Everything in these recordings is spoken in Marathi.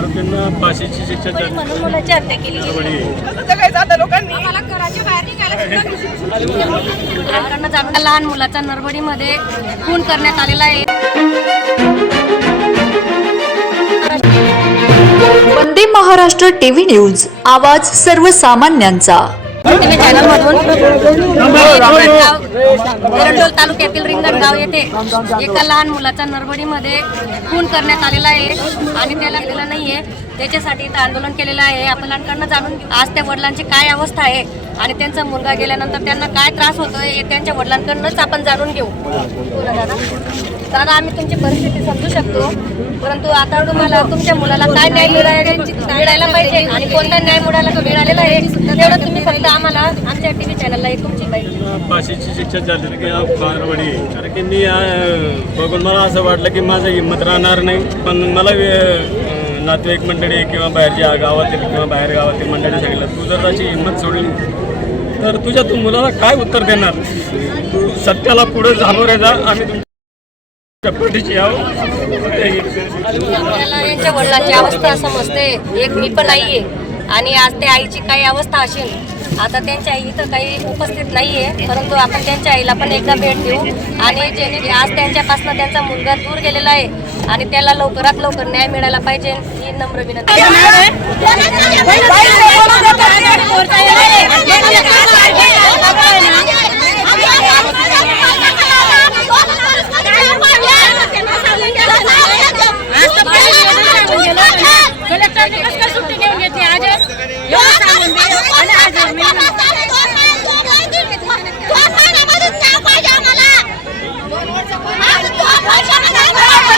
आरोपींना फाशीची शिक्षा म्हणून मुलाची हत्या केली. लोकांनी? लहान मुलाचा नरबडीमध्ये खून करण्यात आलेला आहे. वंदे महाराष्ट्र टीव्ही न्यूज आवाज सर्वसामान्यांचा. एरंडोल तालुक्यातील रिंगणगाव येथे एका लहान मुलाचा नरबडीमध्ये खून करण्यात आलेला आहे आणि त्याला केलेला नाहीये. त्याच्यासाठी इथं आंदोलन केलेलं आहे. आपल्याकडनं जाणून आज त्या वडिलांची काय अवस्था आहे आणि त्यांचा मुलगा गेल्यानंतर त्यांना काय त्रास होतोय हे त्यांच्या वडिलांकडनंच आपण जाणून घेऊ. दादा. दादा आम्ही तुमची परिस्थिती समजू शकतो परंतु आता तुम्हाला तुमच्या मुलाला काय न्याय मिळायला पाहिजे आणि कोणता न्याय मिळायला मिळालेला आहे तेवढं तुम्ही फक्त आम्हाला आमच्या टीव्ही चॅनलला हे तुमची फाशीची शिक्षा झाली की हा कारण की मी बघून मला असं वाटलं की माझं हिंमत राहणार नाही पण मला नातेवाईक मंडळी किंवा बाहेरच्या गावातील किंवा बाहेर गावातील मंडळी सांगितलं तू जर त्याची हिंमत सोडली तर तुझ्या तू मुलाला काय उत्तर देणार? तू सत्याला पुढे सामोरे जा आम्ही तुमच्या आहो यांच्या वडिलांची अवस्था समजते. एक मी पण आई आहे. आणि आज त्या आईची काही अवस्था असेल आता त्यांच्या आई इथं काही उपस्थित नाही आहे परंतु आपण त्यांच्या आईला पण एकदा भेट देऊ. आणि जे आज त्यांच्यापासून त्यांचा मुलगा दूर गेलेला आहे. आणि त्याला लवकरात लवकर न्याय मिळायला पाहिजे ही नम्र विनंती.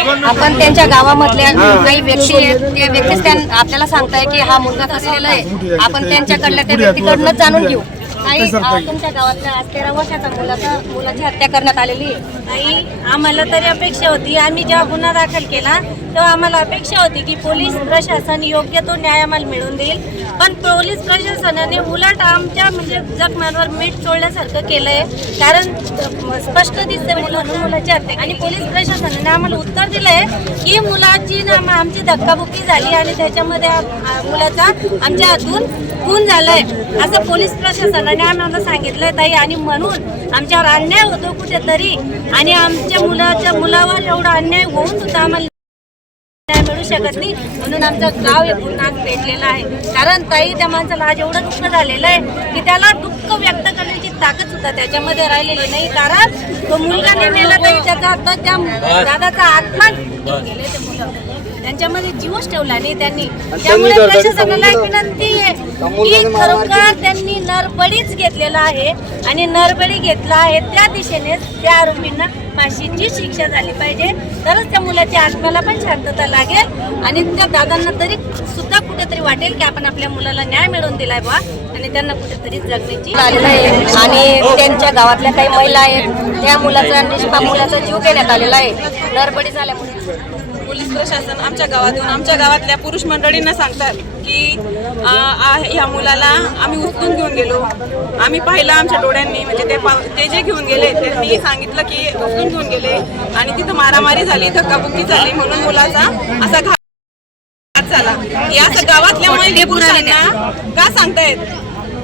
आपण त्यांच्या गावामधल्या काही व्यक्ती आहेत त्या व्यक्तीच त्यां- आपल्याला सांगताय की हा मुलगा फसलेला आहे. आपण त्यांच्याकडल्या त्या व्यक्तीकडनं जाणून घेऊ. काही तुमच्या गावातल्या आज तेरा वर्षाचा मुलाचा मुलाची हत्या करण्यात आलेली आहे. नाही आम्हाला तरी अपेक्षा होती. आम्ही जेव्हा गुन्हा दाखल केला तेव्हा आम्हाला अपेक्षा होती की पोलीस प्रशासन योग्य तो न्याय आम्हाला मिळवून देईल. पण पोलीस प्रशासनाने उलट आमच्या म्हणजे जखमांवर मीठ तोळण्यासारखं केलं आहे कारण स्पष्ट दिसते म्हणजे मुलं मुलाची हत्या. आणि पोलीस प्रशासनाने आम्हाला उत्तर दिलं आहे की मुलाची ना आमची धक्काबुक्की झाली आणि त्याच्यामध्ये मुलाचा आमच्या हातून खून झालाय. असं पोलीस प्रशासनाने आम्हाला सांगितलंय ताई. आणि म्हणून आमच्यावर अन्याय होतो कुठेतरी. आणि आमच्या मुलाच्या मुलावर एवढा अन्याय होऊन सुद्धा आम्हाला शकत नाही. म्हणून आमचं गाव हे पूर्ण आज पेटलेलं आहे. कारण ताई त्या माणसाला आज एवढं दुःख झालेलं आहे की त्याला दुःख व्यक्त करण्याची ताकद सुद्धा त्याच्यामध्ये राहिलेली नाही. कारण तो मुलगा तरी त्याचा त्या दादाचा आत्मा गेले ते मुलं. त्यांच्यामध्ये जीवच ठेवला नाही त्यांनी. त्यामुळे प्रशासनाला एक विनंती आहे की खरोखर त्यांनी नरबळीच घेतलेला आहे आणि नरबळी घेतला आहे त्या दिशेने त्या आरोपींना फाशीची शिक्षा झाली पाहिजे. तरच त्या मुलाच्या आत्म्याला पण शांतता लागेल आणि त्या दादांना तरी सुद्धा कुठेतरी वाटेल की आपण आपल्या मुलाला न्याय मिळवून दिलाय बा आणि त्यांना कुठेतरी जगण्याची आणि त्यांच्या गावातल्या काही महिला आहेत त्या मुलाचा निष्पाप मुलाचा जीव घेण्यात आलेला आहे. नरबडी झाल्यामुळे. पोलीस प्रशासन आमच्या गावातून आमच्या गावातल्या पुरुष मंडळींना सांगतात की ह्या मुलाला आम्ही उचलून घेऊन गेलो. आम्ही पाहिलं आमच्या डोळ्यांनी म्हणजे ते पा- ते जे घेऊन गेले त्यांनी सांगितलं की उचलून घेऊन गेले. आणि तिथं मारामारी झाली धक्काबुक्की झाली म्हणून मुलाचा असा घात झाला. या असं गावातल्या महिला पुरुषांना का सांगतायत?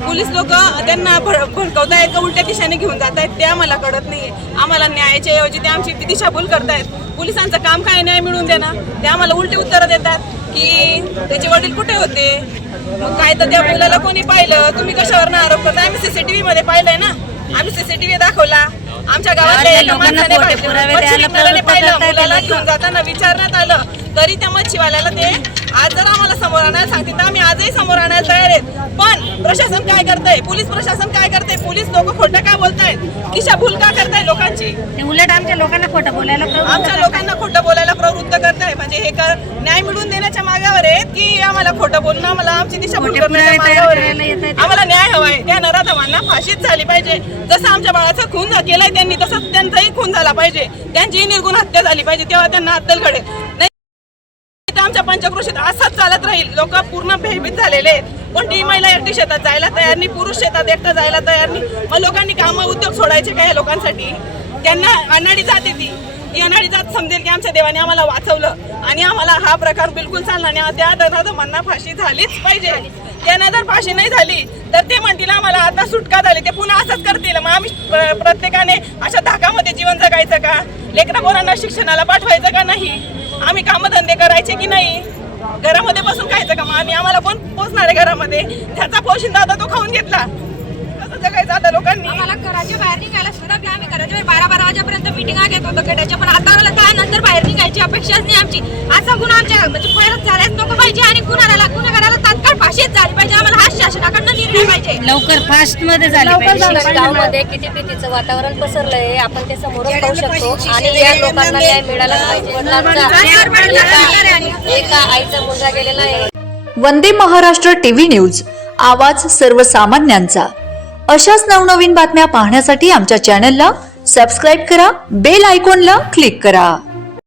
पोलीस लोक त्यांना भड- भडकवतायत का उलट्या दिशेने घेऊन जात आहेत ते आम्हाला कळत नाहीये. आम्हाला न्यायाच्या ऐवजी ते आमची दिशाभूल करतायत. पोलिसांचं काम काय न्याय मिळवून देणार ते आम्हाला उलटी उत्तरं देतात की त्याचे वडील कुठे होते? मग काय तर त्या मुलाला कोणी पाहिलं? तुम्ही कशावर आरोप करता? आम्ही सीसीटीव्ही मध्ये पाहिलंय ना. आम्ही सीसीटीव्ही दाखवला. आमच्या गावातल्या एका लोकांना माणसाने खोटे पाहिलं. पुरावे मच्छी द्यायला विकणाऱ्याने प्रवृत्त पाहिलं करतायत ते मुलाला लोकं. घेऊन जाताना विचारण्यात आलं. तरी त्या मच्छीवाल्याला ते आज जर आणायला सांगते तर आम्ही आजही समोर आणायला तयार आहेत. पण प्रशासन काय करतंय? पोलीस प्रशासन काय करतंय? पोलीस लोक खोटं का बोलतायत? दिशाभूल का करताय लोकांची? ते उलट आमच्या लोकांना खोटं बोलायला प्रवृत्त आमच्या लोकांना खोटं बोलायला प्रवृत्त करताय. म्हणजे हे कर न्याय मिळवून देण्याच्या मागावर आहेत की आम्हाला खोटं बोलणं? आम्हाला आमची दिशाभूल खोटे करण्याच्या पुरावे तयार मागावर करायला येत आहे आहेत. आम्हाला न्याय हवाय. त्या नराधमांना फाशीच झाली पाहिजे. जसं आमच्या बाळाचा खून झा- केलाय त्यांनी तसंच त्यांचाही खून झाला पाहिजे. त्यांचीही निर्गुण हत्या झाली पाहिजे. तेव्हा त्यांना अद्दल घडेल. नाही आमच्या पंचक्रोशीत असाच चालत राहील. लोक पूर्ण भयभीत झालेले आहेत. कोणतीही महिला एकटी शेतात जायला तयार नाही पुरुष शेतात एकटं जायला तयार नाही. मग लोकांनी कामं उद्योग सोडायचे काय लोकांसाठी? त्यांना अनाडी जाते ती ती अनाडी जात समजेल की आमच्या देवाने आम्हाला वाचवलं आणि आम्हाला हा प्रकार बिलकुल चालला नाही. त्या दनादमांना फाशी झालीच पाहिजे. त्यांना जर फाशी नाही झाली तर ते म्हणतील आम्हाला आता सुटका झाली. ते पुन्हा असंच करतील. मग आम्ही प्रत्येकाने अशा धाकामध्ये जीवन जगायचं का? लेकरा पोरांना शिक्षणाला पाठवायचं का नाही? आम्ही कामधंदे करायचे की नाही? घरामध्ये बसून खायचं का मग? आम्ही आम्हाला कोण पोचणार आहे घरामध्ये? त्याचा पोशिंदा आता तो खाऊन घेतला. कसं जगायचं आता लोकांनी. आम्हाला घराच्या बाहेर निघायला सुद्धा आम्ही घराच्या बाहेर बारा बारा वाजेपर्यंत मिटिंगा घेत होतो गटाच्या पण आता आम्हाला त्यानंतर बाहेर निघायची अपेक्षाच नाही आमची. असा गुन्हा आमच्या म्हणजे परत झाल्याच नको पाहिजे आणि गुन्हा गुन्हेगाराला तात्काळ फाशीच झाली पाहिजे. आम्हाला हा शासन पाहिजे. लवकर फास्टमध्ये झाले गावामध्ये किती भीतीचं वातावरण पसरलंय आपण ते समोर पाहू शकतो. आणि या लोकांना न्याय मिळालाच पाहिजे. एका आईचा मुलगा गेलेला आहे. वंदे महाराष्ट्र टीव्ही न्यूज आवाज सर्वसामान्यांचा. अशाच नवनवीन बातम्या पाहण्यासाठी आमच्या चॅनलला सबस्क्राईब करा बेल आयकॉनला क्लिक करा.